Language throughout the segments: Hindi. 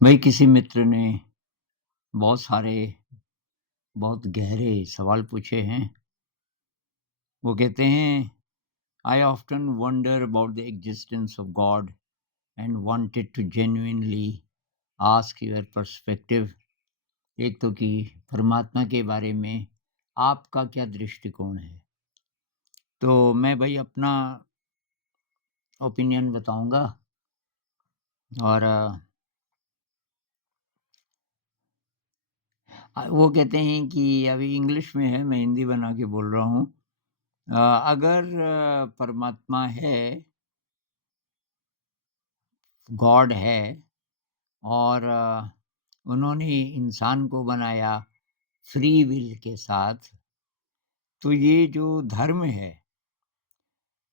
भाई किसी मित्र ने बहुत सारे बहुत गहरे सवाल पूछे हैं। वो कहते हैं, I often wonder about the existence of God and wanted to genuinely ask your perspective. एक तो कि परमात्मा के बारे में आपका क्या दृष्टिकोण है। तो मैं भाई अपना ओपिनियन बताऊंगा। और वो कहते हैं कि अभी इंग्लिश में है, मैं हिंदी बना के बोल रहा हूँ। अगर परमात्मा है, गॉड है, और उन्होंने इंसान को बनाया फ्री विल के साथ, तो ये जो धर्म है,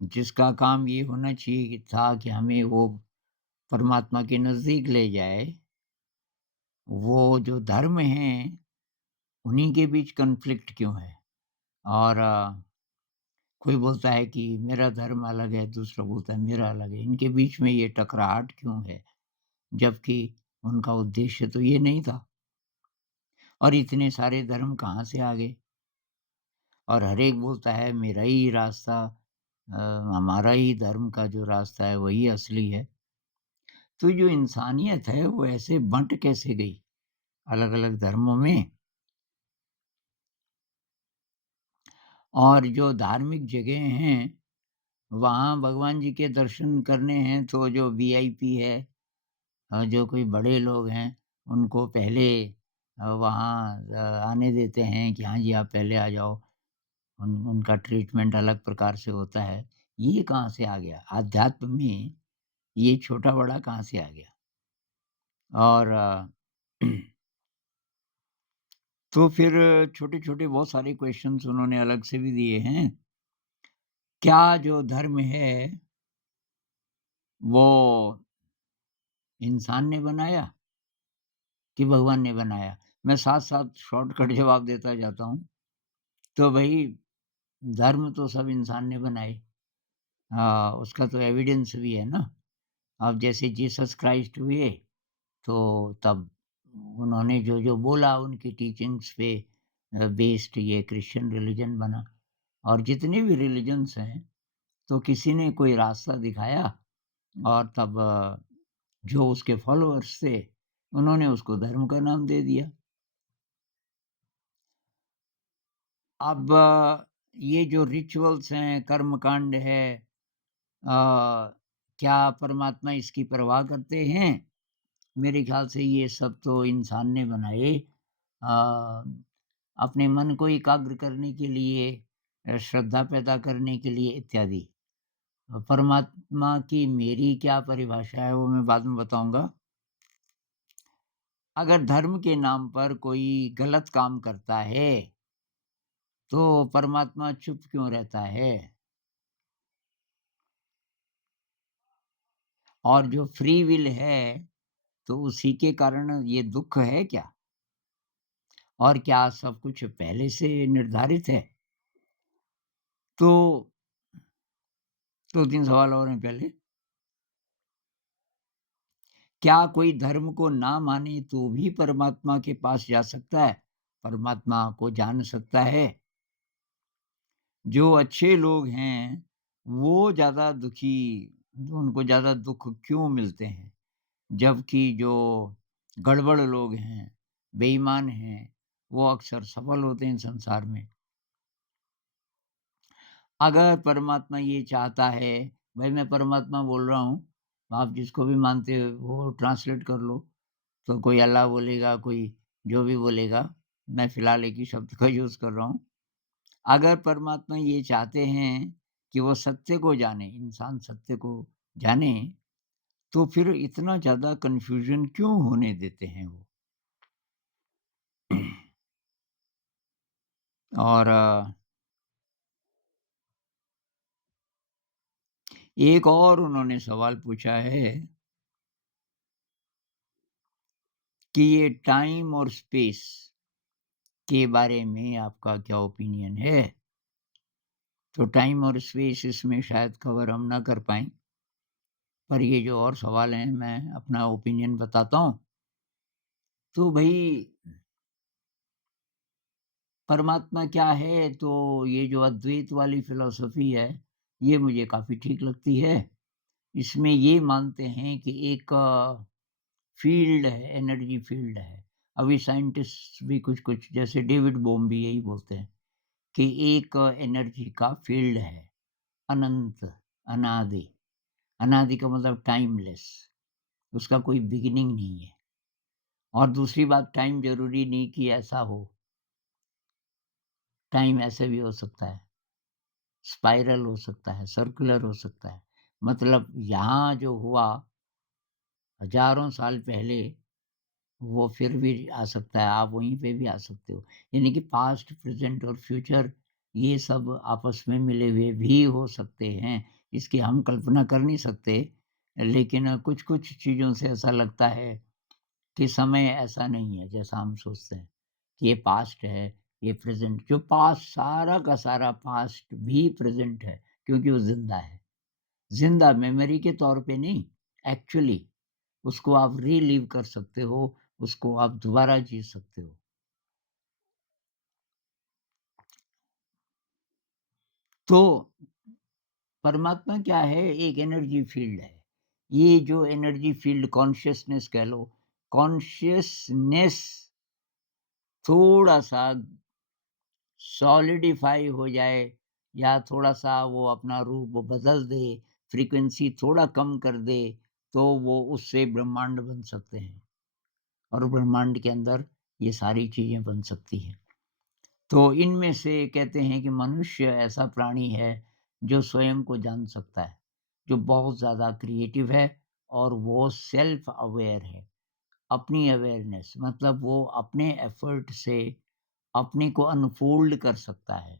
जिसका काम ये होना चाहिए था कि हमें वो परमात्मा के नज़दीक ले जाए, वो जो धर्म हैं, उन्हीं के बीच कॉन्फ्लिक्ट क्यों है? और कोई बोलता है कि मेरा धर्म अलग है, दूसरा बोलता है मेरा अलग है। इनके बीच में ये टकराहट क्यों है? जबकि उनका उद्देश्य तो ये नहीं था। और इतने सारे धर्म कहाँ से आ गए? और हर एक बोलता है मेरा ही रास्ता, अ, हमारा ही धर्म का जो रास्ता है वही असली है। तो जो इंसानियत है वो ऐसे बँट कैसे गई अलग-अलग धर्मों में? और जो धार्मिक जगह हैं, वहाँ भगवान जी के दर्शन करने हैं तो जो वीआईपी है, जो कोई बड़े लोग हैं, उनको पहले वहाँ आने देते हैं कि हाँ जी, आप पहले आ जाओ। उनका ट्रीटमेंट अलग प्रकार से होता है। ये कहाँ से आ गया? अध्यात्म में ये छोटा-बड़ा कहाँ से आ गया? और तो फिर छोटे-छोटे बहुत सारे क्वेश्चन्स उन्होंने अलग से भी दिए हैं। क्या जो धर्म है, वो इंसान ने बनाया कि भगवान ने बनाया? मैं साथ-साथ शॉर्टकट जवाब देता जाता हूँ। तो भई धर्म तो सब इंसान ने बनाए। उसका तो एविडेंस भी है ना। अब जैसे जीसस क्राइस्ट हुए, तो तब उन्होंने जो-जो बोला उनकी टीचिंग्स पे बेस्ड ये क्रिश्चियन रिलिजन बना। और जितने भी रिलिजन्स हैं, तो किसी ने कोई रास्ता दिखाया, और तब जो उसके फॉलोअर्स थे, उन्होंने उसको धर्म का नाम दे दिया। अब ये जो रिचुअल्स हैं, कर्मकांड है, क्या परमात्मा इसकी परवाह करते हैं? मेरे ख्याल से ये सब तो इंसान ने बनाए, अपने मन को एकाग्र करने के लिए, श्रद्धा पैदा करने के लिए इत्यादि। परमात्मा की मेरी क्या परिभाषा है वो मैं बाद में बताऊँगा। अगर धर्म के नाम पर कोई गलत काम करता है, तो परमात्मा चुप क्यों रहता है? और जो फ्री विल है, तो उसी के कारण ये दुःख है क्या? और क्या सब कुछ पहले से निर्धारित है? तो 2-3 सवाल और हैं पहले। क्या कोई धर्म को ना माने तो भी परमात्मा के पास जा सकता है? परमात्मा को जान सकता है? जो अच्छे लोग हैं, वो ज़्यादा दुखी उनको ज़्यादा दुःख क्यों मिलते हैं? जबकि जो गड़बड़ लोग हैं, बेईमान हैं, वो अक्सर सफल होते हैं संसार में। अगर परमात्मा ये चाहता है, भाई मैं परमात्मा बोल रहा हूँ, आप जिसको भी मानते हो वो ट्रांसलेट कर लो। तो कोई अल्लाह बोलेगा, कोई जो भी बोलेगा, मैं फ़िलहाल एक ही शब्द का यूज़ कर रहा हूँ। अगर परमात्मा ये चाहते हैं कि वो सत्य को जाने, इंसान सत्य को जाने, तो फिर इतना ज़्यादा कन्फ्यूज़न क्यों होने देते हैं वो? और एक और उन्होंने सवाल पूछा है कि ये टाइम और स्पेस के बारे में आपका क्या ओपिनियन है? तो टाइम और स्पेस इसमें शायद कवर हम ना कर पाएँ, पर ये जो और सवाल हैं मैं अपना ओपिनियन बताता हूँ। तो भई परमात्मा क्या है? तो ये जो अद्वैत वाली फ़िलॉसफ़ी है, ये मुझे काफ़ी ठीक लगती है। इसमें ये मानते हैं कि एक फ़ील्ड है, एनर्जी फ़ील्ड है। अभी साइंटिस्ट भी कुछ-कुछ जैसे डेविड बोम भी यही बोलते हैं कि एक एनर्जी का फ़ील्ड है, अनंत, अनादि। अनादि का मतलब टाइमलेस, उसका कोई बिगिनिंग नहीं है। और दूसरी बात टाइम ज़रूरी नहीं कि ऐसा हो, टाइम ऐसे भी हो सकता है, स्पाइरल हो सकता है, सर्कुलर हो सकता है। मतलब यहाँ जो हुआ हज़ारों साल पहले, वो फिर भी आ सकता है, आप वहीं पे भी आ सकते हो। यानी कि पास्ट, प्रेज़ेंट और फ्यूचर ये सब आपस में मिले हुए भी हो सकते हैं। इसकी हम कल्पना कर नहीं सकते, लेकिन कुछ-कुछ चीज़ों से ऐसा लगता है कि समय ऐसा नहीं है जैसा हम सोचते हैं, कि ये पास्ट है, ये प्रेज़ेंट जो पास्ट सारा का सारा पास्ट भी प्रेज़ेंट है, क्योंकि वो ज़िंदा है। ज़िंदा मेमोरी के तौर पे नहीं, एक्चुअली उसको आप रीलिव कर सकते हो, उसको आप दोबारा जी सकते हो। तो परमात्मा क्या है? एक एनर्जी फ़ील्ड है। ये जो एनर्जी फ़ील्ड कॉन्शियसनेस कह लो, कॉन्शियसनेस थोड़ा-सा सॉलिडिफ़ाई हो जाए या थोड़ा-सा वो अपना रूप बदल दे, फ्रीक्वेंसी थोड़ा कम कर दे, तो वो उससे ब्रह्मांड बन सकते हैं और ब्रह्मांड के अंदर ये सारी चीज़ें बन सकती हैं। तो इनमें से कहते हैं कि मनुष्य ऐसा प्राणी है जो स्वयं को जान सकता है, जो बहुत ज़्यादा क्रिएटिव है और वो सेल्फ अवेयर है। अपनी अवेयरनेस मतलब वो अपने एफर्ट से अपने को अनफ़ोल्ड कर सकता है।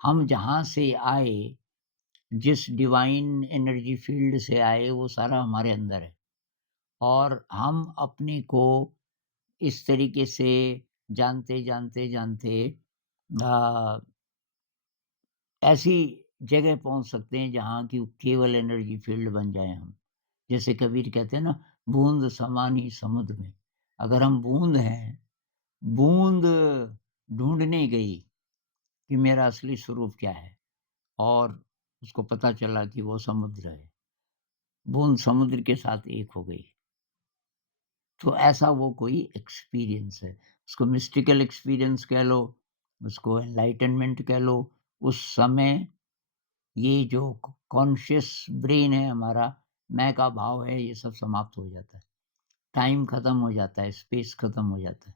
हम जहाँ से आए, जिस डिवाइन एनर्जी फ़ील्ड से आए, वो सारा हमारे अंदर है और हम अपने को इस तरीके से जानते ऐसी जगह पहुँच सकते हैं जहाँ की केवल एनर्जी फ़ील्ड बन जाएँ हम। जैसे कबीर कहते हैं ना, बूँद समानी समुद्र में। अगर हम बूँद हैं, बूँद ढूँढने गई कि मेरा असली स्वरूप क्या है और उसको पता चला कि वो समुद्र है। बूँद समुद्र के साथ एक हो गई। तो ऐसा वो कोई एक्सपीरियंस है। उसको मिस्टिकल एक्सपीरियंस कह लो, उसको एनलाइटनमेंट कह लो। उस समय ये जो कॉन्शियस ब्रेन है हमारा, मैं का भाव है, ये सब समाप्त हो जाता है। टाइम खत्म हो जाता है, स्पेस खत्म हो जाता है।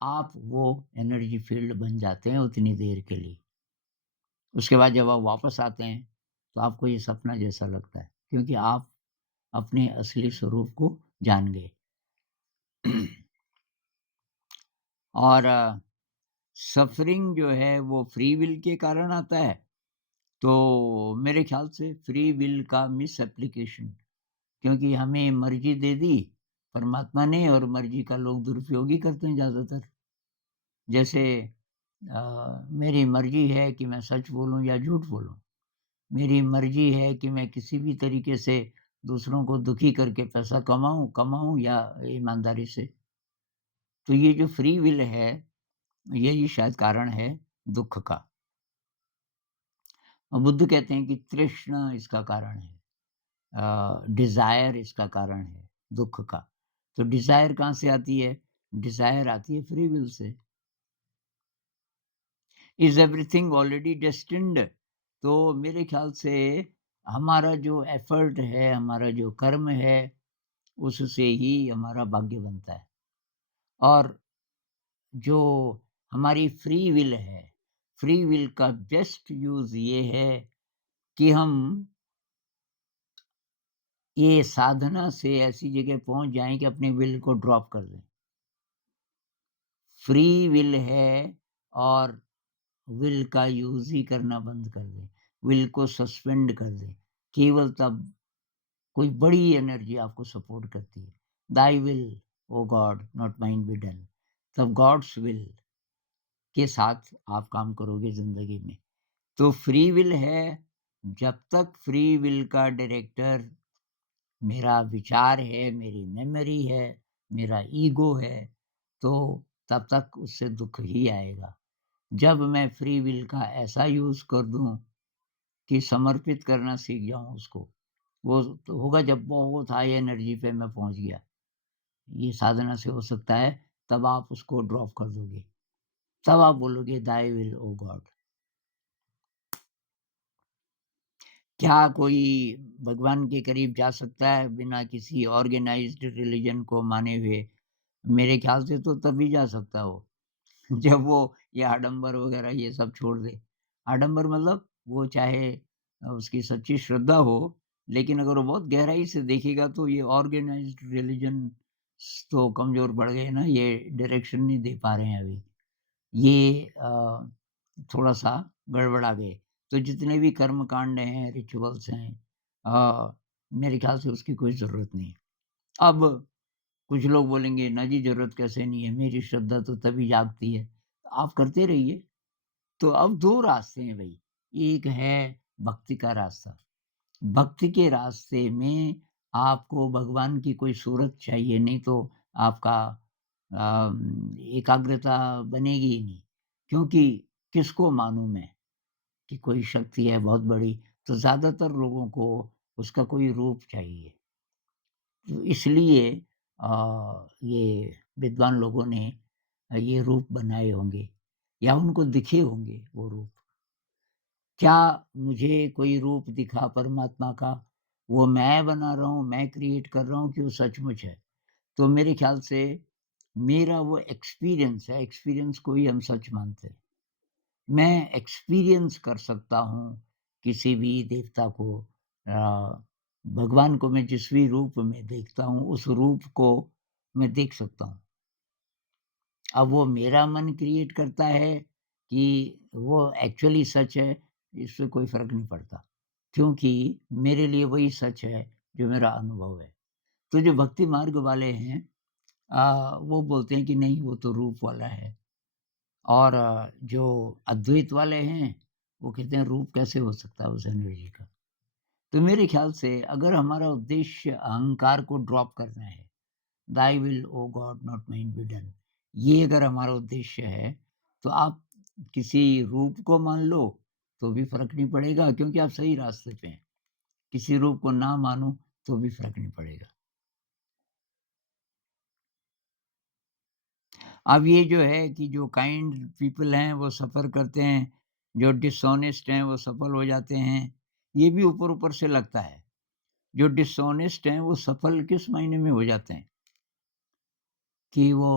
आप वो एनर्जी फ़ील्ड बन जाते हैं उतनी देर के लिए। उसके बाद जब आप वापस आते हैं, तो आपको ये सपना जैसा लगता है, क्योंकि आप अपने असली स्वरूप को जान गए। और सफ़रिंग जो है वो फ्री विल के कारण आता है। तो मेरे ख़्याल से फ्री विल का मिसएप्लीकेशन, क्योंकि हमें मर्ज़ी दे दी परमात्मा ने और मर्ज़ी का लोग दुरुपयोग ही करते हैं ज़्यादातर। जैसे मेरी मर्ज़ी है कि मैं सच बोलूँ या झूठ बोलूँ। मेरी मर्ज़ी है कि मैं किसी भी तरीके से दूसरों को दुखी करके पैसा कमाऊँ कमाऊँ या ईमानदारी से। तो ये जो फ्री विल है, यही शायद कारण है दुःख का। बुद्ध कहते हैं कि तृष्णा इसका कारण है। डिज़ायर इसका कारण है, दुःख का। तो डिज़ायर कहाँ से आती है? डिज़ायर आती है free will say. Is everything already destined? तो मेरे ख़्याल से हमारा जो एफ़र्ट है, हमारा जो कर्म है, उससे ही हमारा भाग्य बनता है। और जो हमारी फ्री विल है, फ्री विल का बेस्ट यूज़ ये है कि हम ये साधना से ऐसी जगह पहुँच जाएँ कि अपने विल को ड्रॉप कर दें। फ्री विल है और विल का यूज़ ही करना बंद कर दें। विल को सस्पेंड कर दें। केवल तब कोई बड़ी एनर्जी आपको सपोर्ट करती है। Thy will O God not mine be done. तब गॉड्स विल के साथ आप काम करोगे ज़िंदगी में। तो फ्री विल है, जब तक फ्री विल का डायरेक्टर मेरा विचार है, मेरी मेमोरी है, मेरा ईगो है, तो तब तक उससे दुःख ही आएगा। जब मैं फ्री विल का ऐसा यूज़ कर दूँ कि समर्पित करना सीख जाऊँ उसको, वो तो होगा जब बहुत हाई एनर्जी पे मैं पहुँच गया। ये साधना से हो सकता है, तब आप उसको ड्रॉप कर दोगे। तब आप बोलोगे थाई विल ओ गॉड। क्या कोई भगवान के करीब जा सकता है बिना किसी ऑर्गेनाइज़्ड रिलिजन को माने हुए? मेरे ख़्याल से तो तभी जा सकता हो जब वो ये आडंबर वग़ैरह ये सब छोड़ दे। आडंबर मतलब वो चाहे उसकी सच्ची श्रद्धा हो, लेकिन अगर वो बहुत गहराई से देखेगा तो ये ऑर्गेनाइज़्ड रिलिजन तो कमज़ोर पड़ गए ना, ये डायरेक्शन नहीं दे पा रहे हैं अभी। ये थोड़ा-सा गड़बड़ा गए। तो जितने भी कर्मकांड हैं, रिचुअल्स हैं मेरे ख़्याल से उसकी कोई ज़रूरत नहीं है। अब कुछ लोग बोलेंगे, "ना जी ज़रूरत कैसे नहीं है, मेरी श्रद्धा तो तभी जागती है।" आप करते रहिए। तो अब 2 रास्ते हैं भई, एक है भक्ति का रास्ता। भक्ति के रास्ते में आपको भगवान की कोई सूरत चाहिए, नहीं तो आपका एकाग्रता बनेगी ही नहीं। क्योंकि किसको मानूँ मैं कि कोई शक्ति है बहुत बड़ी, तो ज़्यादातर लोगों को उसका कोई रूप चाहिए। तो इसलिए ये विद्वान लोगों ने ये रूप बनाए होंगे या उनको दिखे होंगे वो रूप। क्या मुझे कोई रूप दिखा परमात्मा का, वो मैं बना रहा हूँ, मैं क्रिएट कर रहा हूँ कि वो सचमुच है? तो मेरे ख़्याल से मेरा वो एक्सपीरियंस है, एक्सपीरियंस को ही हम सच मानते हैं। मैं एक्सपीरियंस कर सकता हूँ किसी भी देवता को भगवान को मैं जिस भी रूप में देखता हूँ, उस रूप को मैं देख सकता हूँ। अब वो मेरा मन क्रिएट करता है कि वो एक्चुअली सच है, इससे कोई फ़र्क नहीं पड़ता। क्योंकि मेरे लिए वही सच है जो मेरा अनुभव है। तो जो भक्ति मार्ग वाले हैं वो बोलते हैं कि नहीं वो तो रूप वाला है और जो अद्वैत वाले हैं, वो कहते हैं रूप कैसे हो सकता है उस एनर्जी का। तो मेरे ख़्याल से अगर हमारा उद्देश्य अहंकार को ड्रॉप करना है, "thy will O God not mine be done" ये अगर हमारा उद्देश्य है, तो आप किसी रूप को मान लो, तो भी फ़र्क नहीं पड़ेगा क्योंकि आप सही रास्ते पे हैं। किसी रूप को ना मानो, तो भी फ़र्क नहीं पड़ेगा। अब ये जो है कि जो काइंड पीपल हैं वो सफ़र करते हैं, जो डिसऑनेस्ट हैं वो सफल हो जाते हैं, ये भी ऊपर-ऊपर से लगता है। जो डिसऑनेस्ट हैं वो सफल किस मायने में हो जाते हैं कि वो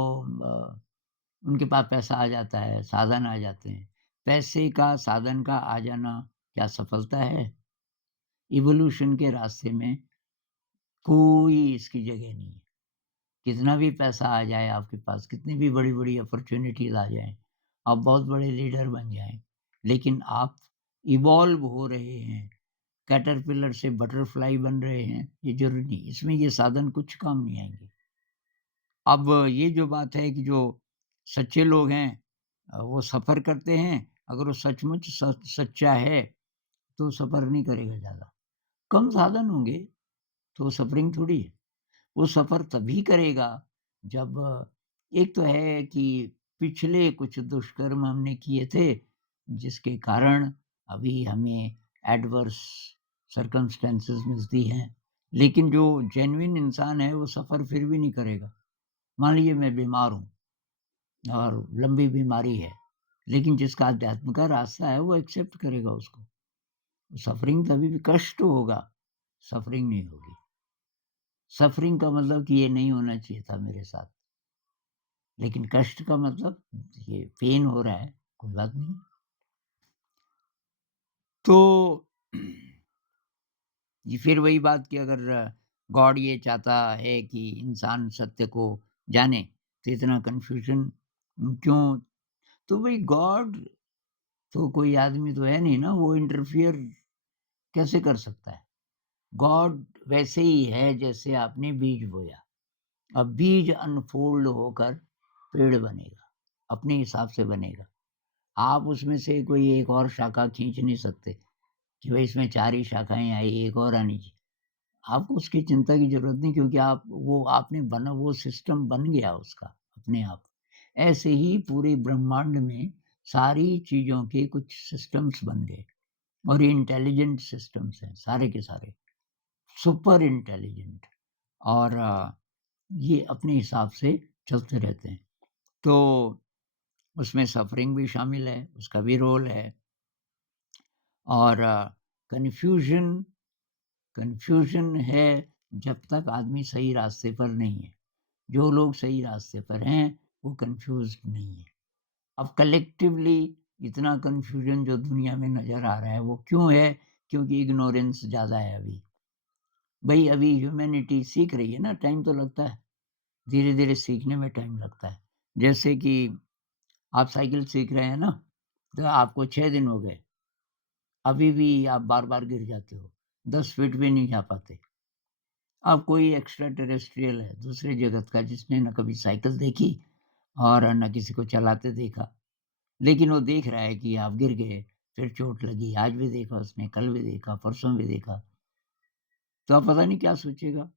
उनके पास पैसा आ जाता है, साधन आ जाते हैं। पैसे का, साधन का आ जाना क्या सफलता है? इवोल्यूशन के रास्ते में कोई इसकी जगह नहीं है। कितना भी पैसा आ जाए आपके पास, कितनी भी बड़ी-बड़ी अपॉर्च्युनिटीज़ आ जाएँ, आप बहुत बड़े लीडर बन जाएँ, लेकिन आप इवॉल्व हो रहे हैं, कैटरपिलर से बटरफ्लाई बन रहे हैं, ये ज़रूरी नहीं। इसमें ये साधन कुछ काम नहीं आएँगे। अब ये जो बात है कि जो सच्चे लोग हैं वो सफ़र करते हैं, अगर वो सचमुच सच्चा है, तो सफ़र नहीं करेगा ज़्यादा। कम साधन होंगे, तो सफ़रिंग थोड़ी है। वो सफ़र तभी करेगा जब एक तो है कि पिछले कुछ दुष्कर्म हमने किए थे, जिसके कारण अभी हमें एडवर्स सर्कमस्टेंसेस मिलती हैं। लेकिन जो जेन्युइन इंसान है, वो सफ़र फिर भी नहीं करेगा। मान लीजिए मैं बीमार हूँ और लंबी बीमारी है, लेकिन जिसका अध्यात्म का रास्ता है, वो एक्सेप्ट करेगा उसको। सफ़रिंग तभी भी कष्ट होगा, सफ़रिंग नहीं होगी। सफ़रिंग का मतलब कि ये नहीं होना चाहिए था मेरे साथ। लेकिन कष्ट का मतलब ये पेन हो रहा है, कोई बात नहीं। तो ये फिर वही बात कि अगर गॉड ये चाहता है कि इंसान सत्य को जाने, तो इतना कन्फ्यूज़न क्यों? तो भई गॉड तो कोई आदमी तो है नहीं ना, वो इंटरफियर कैसे कर सकता है? गॉड वैसे ही है जैसे आपने बीज बोया। अब बीज अनफोल्ड होकर पेड़ बनेगा, अपने हिसाब से बनेगा। आप उसमें से कोई एक और शाखा खींच नहीं सकते कि भई इसमें 4 ही शाखाएँ आई, एक और आनी चाहिए। आपको उसकी चिंता की ज़रूरत नहीं, क्योंकि आपने बना वो सिस्टम बन गया उसका अपने आप। ऐसे ही पूरे ब्रह्मांड में सारी चीज़ों के कुछ सिस्टम्स बन गए और ये इंटेलिजेंट सिस्टम्स हैं सारे के सारे, सुपर इंटेलिजेंट। और ये अपने हिसाब से चलते रहते हैं। तो उसमें सफ़रिंग भी शामिल है, उसका भी रोल है। और कन्फ्यूज़न कन्फ्यूज़न है जब तक आदमी सही रास्ते पर नहीं है। जो लोग सही रास्ते पर हैं, वो कन्फ्यूज़्ड नहीं है। अब कलेक्टिवली इतना कन्फ्यूज़न जो दुनिया में नज़र आ रहा है, वो क्यों है? क्योंकि इग्नोरेंस ज़्यादा है अभी। भई अभी ह्यूमैनिटी सीख रही है ना, टाइम तो लगता है। धीरे-धीरे सीखने में टाइम लगता है। जैसे कि आप साइकिल सीख रहे हैं ना, तो आपको 6 दिन हो गए, अभी भी आप बार-बार गिर जाते हो, 10 फीट भी नहीं जा पाते। अब कोई एक्स्ट्रा टेरेस्ट्रियल है, दूसरे जगत का, जिसने ना कभी साइकिल देखी और ना किसी को चलाते देखा, लेकिन वो देख रहा है कि आप गिर गए, फिर चोट लगी, आज भी देखा उसने, कल भी देखा, परसों भी देखा, तो अब पता नहीं क्या सोचेगा?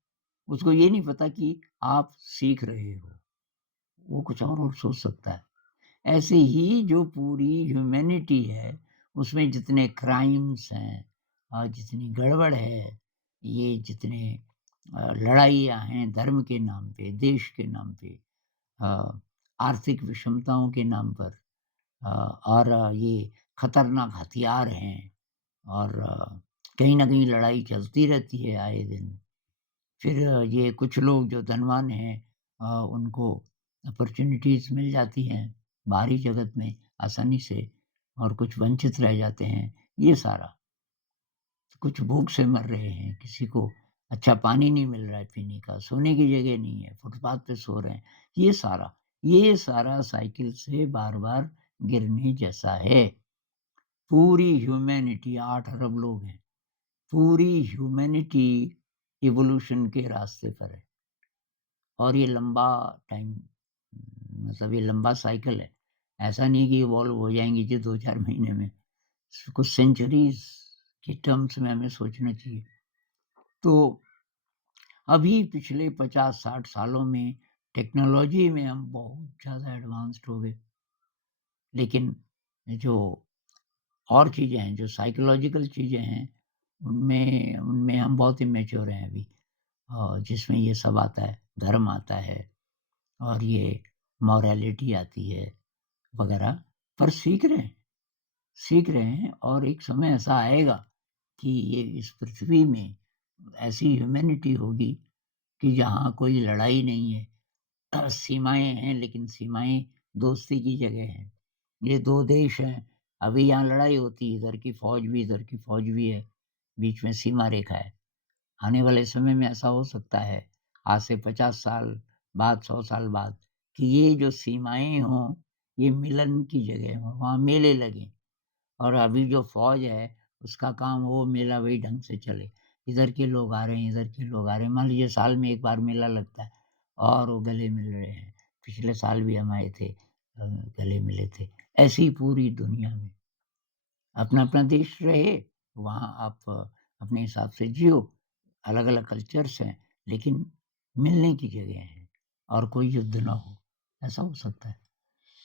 उसको ये नहीं पता कि आप सीख रहे हो, वो कुछ और सोच सकता है। ऐसे ही जो पूरी ह्यूमैनिटी है, उसमें जितने क्राइम्स हैं और जितनी गड़बड़ है, ये जितने लड़ाइयाँ हैं धर्म के नाम पे, देश के नाम पे, अ, आर्थिक विषमताओं के नाम पर, और ये खतरनाक हथियार हैं, और कहीं न कहीं लड़ाई चलती रहती है आए दिन। फिर ये कुछ लोग जो धनवान हैं, उनको अपॉर्च्युनिटीज़ मिल जाती हैं बाहरी जगत में आसानी से, और कुछ वंचित रह जाते हैं, ये सारा। कुछ भूख से मर रहे हैं, किसी को अच्छा पानी नहीं मिल रहा है पीने का, सोने की जगह नहीं है, फुटपाथ पे सो रहे हैं, ये सारा साइकिल से बार-बार गिरने जैसा है। पूरी ह्यूमैनिटी 8 अरब लोग हैं, पूरी ह्यूमैनिटी इवोल्यूशन के रास्ते पर है। और ये लंबा टाइम, मतलब ये लंबा साइकिल है। ऐसा नहीं कि इवॉल्व हो जाएँगी जी 2-4 महीने में। कुछ सेंचुरीज़ के टर्म्स में हमें सोचना चाहिए। तो अभी पिछले 50-60 सालों में टेक्नोलॉजी में हम बहुत ज़्यादा एडवांस्ड हो गए। लेकिन जो और चीज़ें हैं, जो साइकोलॉजिकल चीज़ें हैं, उनमें उनमें हम बहुत इमैच्योर हैं अभी। जिसमें ये सब आता है, धर्म आता है और ये मॉरालिटी आती है वगैरह, पर सीख रहे हैं, और एक समय ऐसा आएगा कि ये इस पृथ्वी में ऐसी ह्यूमैनिटी होगी कि जहाँ कोई लड़ाई नहीं है। सीमाएँ हैं, लेकिन सीमाएँ दोस्ती की जगह हैं। ये 2 देश हैं, अभी यहाँ लड़ाई होती है, इधर की फ़ौज भी, इधर की फ़ौज भी है, बीच में सीमा रेखा है। आने वाले समय में ऐसा हो सकता है, आज से 50 साल बाद, 100 साल बाद, कि ये जो सीमाएँ हों, ये मिलन की जगह हों, वहाँ मेले लगें, और अभी जो फ़ौज है, उसका काम हो मेला वही ढंग से चले। इधर के लोग आ रहे हैं, इधर के लोग आ रहे हैं। मान लीजिए साल में 1 बार मेला लगता है और वो गले मिल रहे हैं। पिछले साल भी हम आए थे, गले मिले थे। ऐसे ही पूरी दुनिया में। अपना-अपना देश रहे, वहाँ आप अपने हिसाब से जियो, अलग-अलग कल्चर्स हैं, लेकिन मिलने की जगह हैं, और कोई युद्ध ना हो, ऐसा हो सकता है,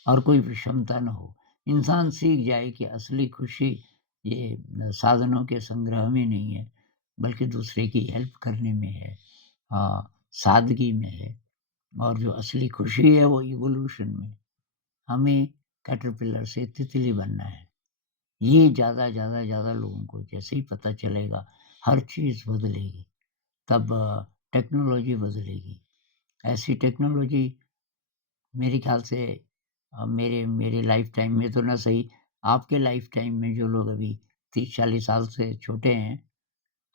और कोई विषमता ना हो। इंसान सीख जाए कि असली खुशी ये साधनों के संग्रह में नहीं है, बल्कि दूसरे की हेल्प करने में है, सादगी में है, और जो असली खुशी है वो इवोल्यूशन में। हमें कैटरपिलर से तितली बनना है। ये ज़्यादा लोगों को जैसे ही पता चलेगा, हर चीज़ बदलेगी, तब टेक्नोलॉजी बदलेगी। ऐसी टेक्नोलॉजी मेरे ख़्याल से मेरे मेरे लाइफ़ टाइम में तो ना सही, आपके लाइफ़ टाइम में, जो लोग अभी 30-40 साल से छोटे हैं,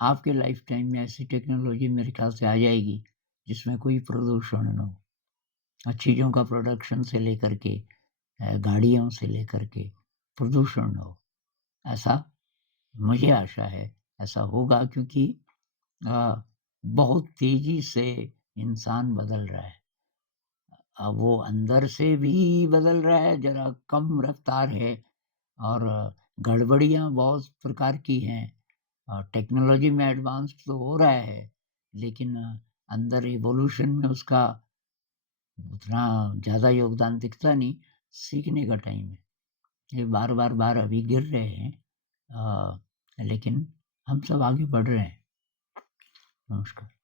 आपके लाइफ़ टाइम में ऐसी टेक्नोलॉजी मेरे ख़्याल से आ जाएगी, जिसमें कोई प्रदूषण ना हो। चीज़ों का प्रोडक्शन से लेकर के, गाड़ियों से लेकर के, प्रदूषण ना हो। ऐसा मुझे आशा है, ऐसा होगा, क्योंकि अ, बहुत तेज़ी से इंसान बदल रहा है। वो अंदर से भी बदल रहा है, ज़रा कम रफ़्तार है, और गड़बड़ियाँ बहुत प्रकार की हैं। टेक्नोलॉजी में एडवांस तो हो रहा है, लेकिन अंदर इवोल्यूशन में उसका उतना ज़्यादा योगदान दिखता नहीं, सीखने का टाइम है। ये बार अभी गिर रहे हैं, लेकिन हम सब आगे बढ़ रहे हैं। नमस्कार।